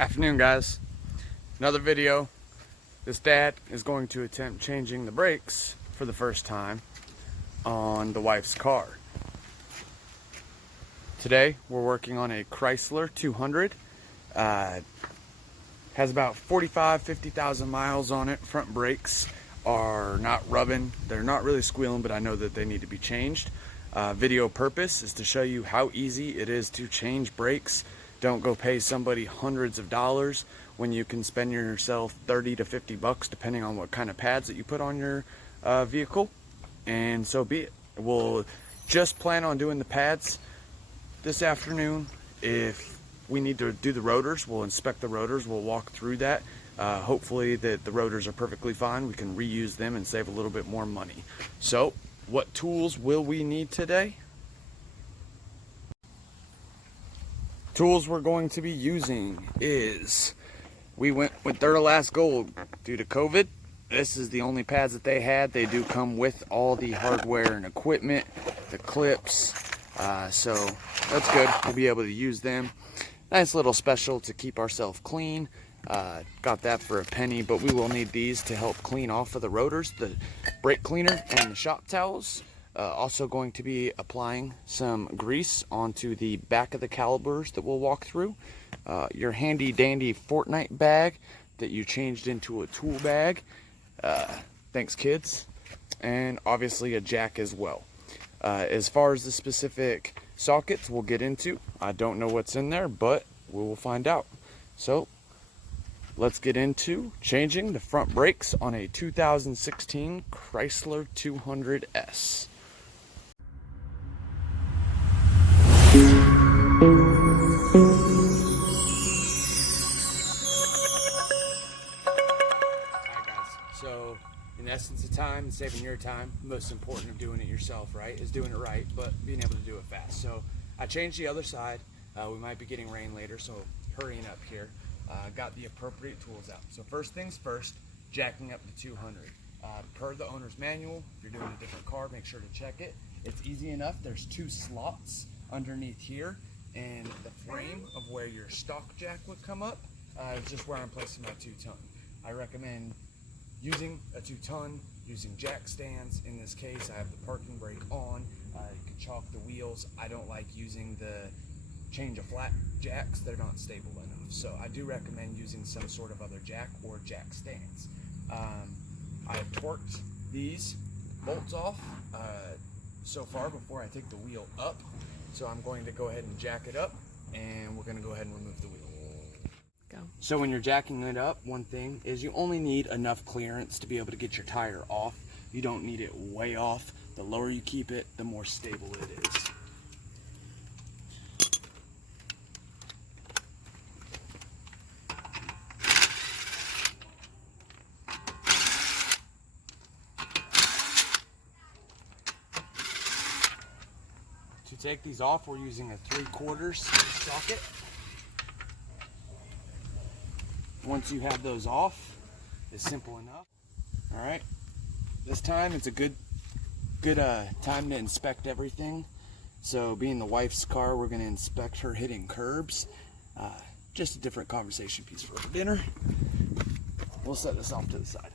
Afternoon, guys. Another video. This dad is going to attempt changing the brakes for the first time on the wife's car. Today we're working on a Chrysler 200. Has about 50,000 miles on it. Front brakes are not rubbing. They're not really squealing, but I know that they need to be changed. Video purpose is to show you how easy it is to change brakes. Don't go pay somebody hundreds of dollars when you can spend yourself 30 to 50 bucks depending on what kind of pads that you put on your vehicle, and so be it. We'll just plan on doing the pads this afternoon. If we need to do the rotors, we'll inspect the rotors, we'll walk through that. Hopefully that the rotors are perfectly fine, we can reuse them and save a little bit more money. So what tools will we need today? Tools we're going to be using is, we went with Duralast Gold due to COVID. This is the only pads that they had. They do come with all the hardware and equipment, the clips, so that's good. We'll be able to use them. Nice little special to keep ourselves clean. Got that for a penny, but we will need these to help clean off of the rotors, the brake cleaner, and the shop towels. Also going to be applying some grease onto the back of the calipers that we'll walk through. Your handy dandy Fortnite bag that you changed into a tool bag. Thanks, kids. And obviously a jack as well. As far as the specific sockets we'll get into, I don't know what's in there, but we will find out. So let's get into changing the front brakes on a 2016 Chrysler 200S. So, in essence of time and saving your time, the most important of doing it yourself, right, is doing it right, but being able to do it fast. So, I changed the other side. We might be getting rain later, so hurrying up here. Got the appropriate tools out. So, first things first, jacking up the 200. Per the owner's manual, if you're doing a different car, make sure to check it. It's easy enough. There's two slots underneath here, and the frame of where your stock jack would come up is just where I'm placing my 2-ton. I recommend using a 2-ton, using jack stands. In this case, I have the parking brake on. You can chalk the wheels. I don't like using the change of flat jacks. They're not stable enough. So I do recommend using some sort of other jack or jack stands. I've torqued these bolts off so far before I take the wheel up. So I'm going to go ahead and jack it up, and we're going to go ahead and remove the wheel. Go. So when you're jacking it up, one thing is you only need enough clearance to be able to get your tire off. You don't need it way off. The lower you keep it, the more stable it is. To take these off, we're using a 3/4 socket. Once you have those off, it's simple enough. All right, this time it's a good time to inspect everything. So being the wife's car, we're going to inspect her hitting curbs. Just a different conversation piece for dinner. We'll set this off to the side.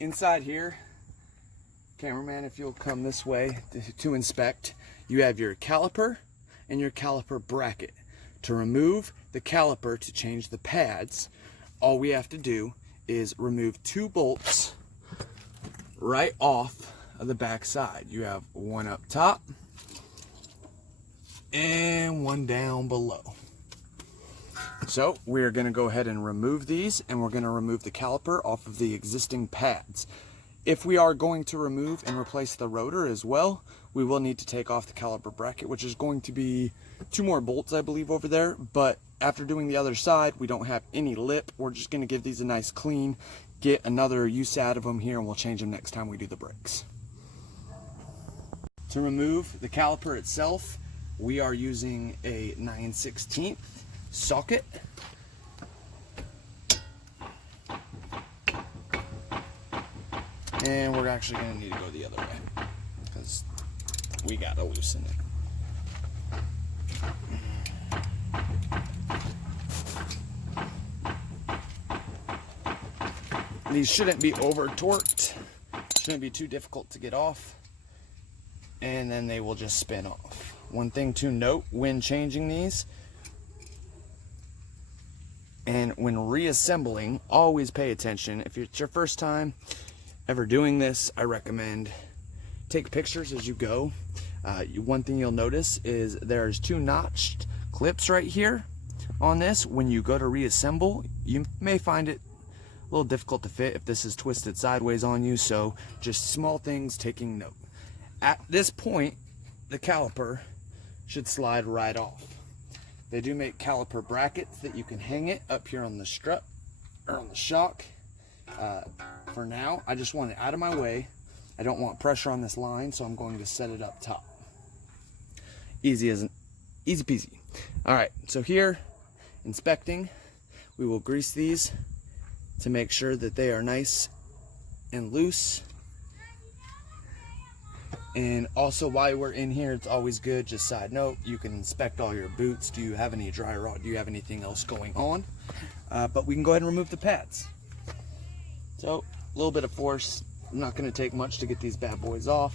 Inside here, cameraman, if you'll come this way to inspect, you have your caliper and your caliper bracket. To remove the caliper to change the pads, all we have to do is remove 2 bolts right off of the back side. You have one up top and one down below. So we're going to go ahead and remove these, and we're going to remove the caliper off of the existing pads. If we are going to remove and replace the rotor as well, we will need to take off the caliper bracket, which is going to be 2 more bolts, I believe, over there. But after doing the other side, we don't have any lip. We're just going to give these a nice clean, get another use out of them here, and we'll change them next time we do the brakes. To remove the caliper itself, we are using a 9/16 socket. And we're actually going to need to go the other way because we gotta loosen it. These shouldn't be over torqued, shouldn't be too difficult to get off, and then they will just spin off. One thing to note when changing these and when reassembling, always pay attention. If it's your first time ever doing this, I recommend take pictures as you go. One thing you'll notice is there's 2 notched clips right here on this. When you go to reassemble, you may find it a little difficult to fit if this is twisted sideways on you, so just small things taking note. At this point, the caliper should slide right off. They do make caliper brackets that you can hang it up here on the strut or on the shock. For now, I just want it out of my way. I don't want pressure on this line, so I'm going to set it up top. Easy peasy. All right, so here, inspecting, we will grease these to make sure that they are nice and loose. And also, while we're in here, it's always good, just side note, you can inspect all your boots. Do you have any dry rot? Do you have anything else going on? But we can go ahead and remove the pads. So a little bit of force, not going to take much to get these bad boys off.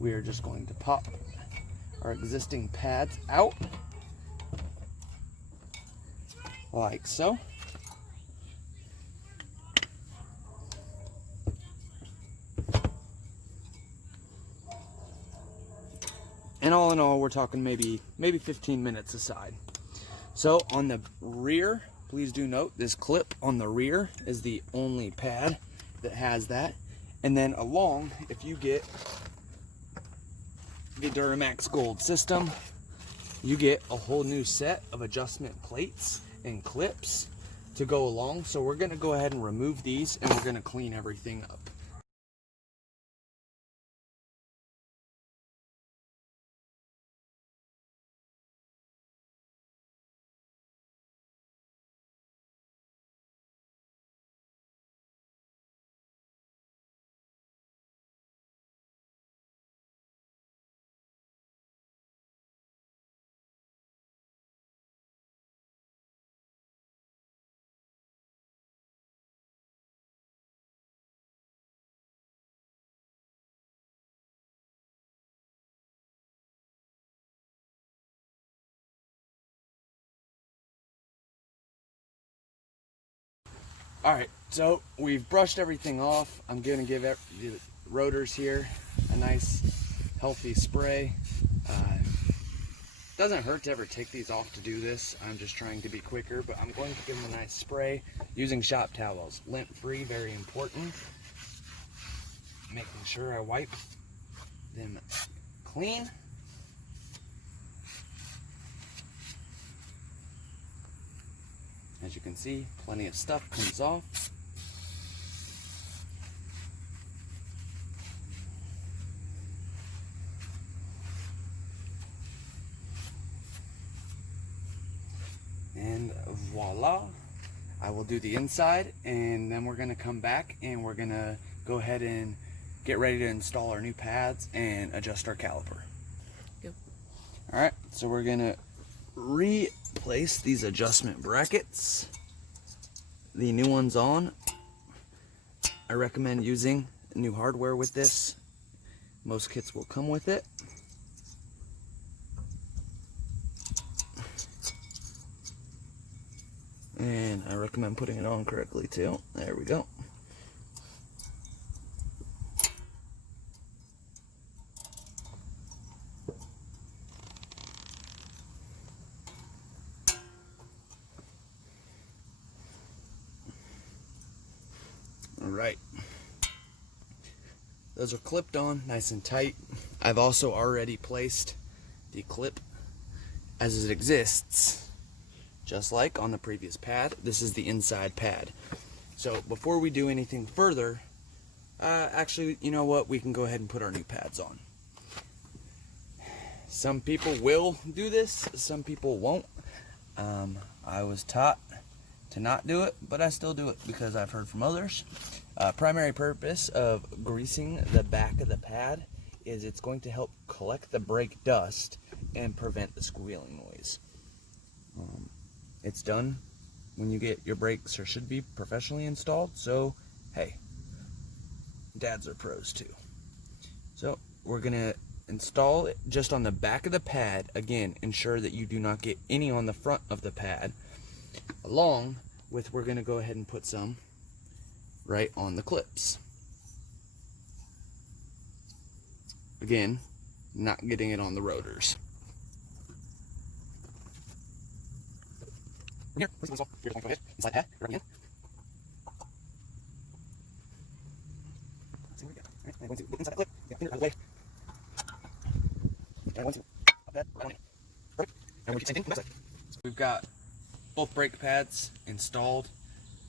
We are just going to pop our existing pads out like so. And all in all, we're talking maybe 15 minutes aside. So on the rear, please do note this clip on the rear is the only pad that has that. And then along, if you get the Duramax Gold system, you get a whole new set of adjustment plates and clips to go along. So we're gonna go ahead and remove these and we're gonna clean everything up. All right, so we've brushed everything off. I'm gonna give the rotors here a nice healthy spray. Doesn't hurt to ever take these off to do this. I'm just trying to be quicker, but I'm going to give them a nice spray using shop towels. Lint free, very important. Making sure I wipe them clean. As you can see, plenty of stuff comes off. And voila, I will do the inside, and then we're gonna come back and we're gonna go ahead and get ready to install our new pads and adjust our caliper. Yep. All right, so we're gonna replace these adjustment brackets, the new ones on. I recommend using new hardware with this. Most kits will come with it. And I recommend putting it on correctly too. There we go. Alright, those are clipped on nice and tight. I've also already placed the clip as it exists, just like on the previous pad. This is the inside pad. So before we do anything further, actually, you know what, we can go ahead and put our new pads on. Some people will do this, some people won't. I was taught to not do it, but I still do it because I've heard from others. Primary purpose of greasing the back of the pad is it's going to help collect the brake dust and prevent the squealing noise. It's done when you get your brakes, or should be professionally installed, so hey, dads are pros too. So we're gonna install it just on the back of the pad. Again, ensure that you do not get any on the front of the pad, along with we're gonna go ahead and put some right on the clips. Again, not getting it on the rotors. Here, please install. You're going to go ahead and slide the pad right in. Let's see what we got. Alright, I'm going to look inside that clip. Get the finger out of the way. And I'm going to up that right on in. Perfect. And we're going to keep the same thing on that side. So we've got both brake pads installed,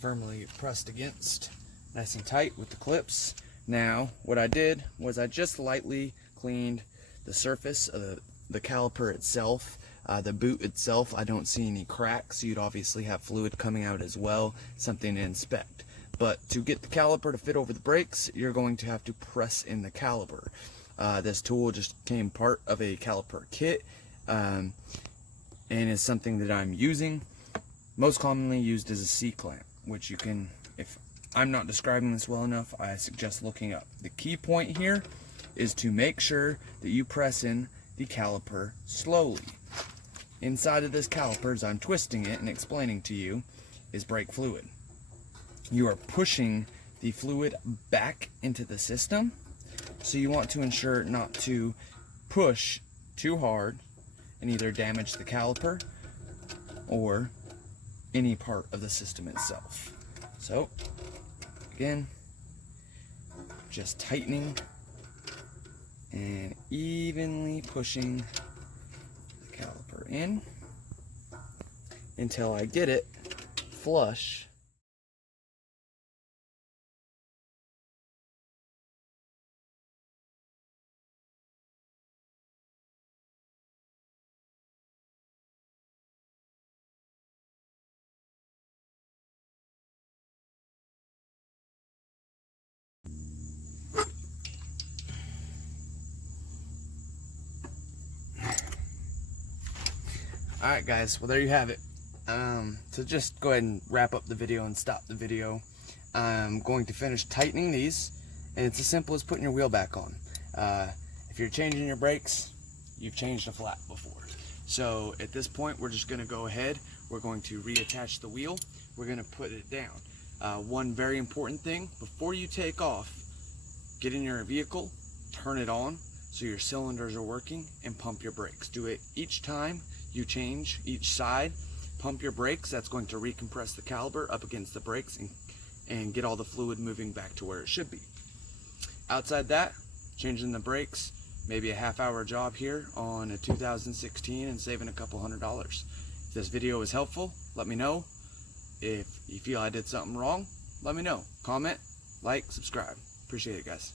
firmly pressed against, nice and tight with the clips. Now, what I did was I just lightly cleaned the surface of the caliper itself. The boot itself, I don't see any cracks. You'd obviously have fluid coming out as well, something to inspect. But to get the caliper to fit over the brakes, you're going to have to press in the caliper. This tool just came part of a caliper kit, and is something that I'm using. Most commonly used as a C-clamp, which you can, if I'm not describing this well enough, I suggest looking up. The key point here is to make sure that you press in the caliper slowly. Inside of this caliper, as I'm twisting it and explaining to you, is brake fluid. You are pushing the fluid back into the system, so you want to ensure not to push too hard and either damage the caliper or any part of the system itself. So, again, just tightening and evenly pushing the caliper in until I get it flush. Alright guys, well there you have it. So just go ahead and wrap up the video and stop the video. I'm going to finish tightening these, and it's as simple as putting your wheel back on. If you're changing your brakes, you've changed a flat before. So at this point, we're just going to go ahead, we're going to reattach the wheel, we're going to put it down. One very important thing, before you take off, get in your vehicle, turn it on so your cylinders are working, and pump your brakes. Do it each time you change each side. Pump your brakes. That's going to recompress the caliper up against the brakes and get all the fluid moving back to where it should be. Outside that, changing the brakes, maybe a half-hour job here on a 2016 and saving a couple $100. If this video was helpful, let me know. If you feel I did something wrong, let me know. Comment, like, subscribe. Appreciate it, guys.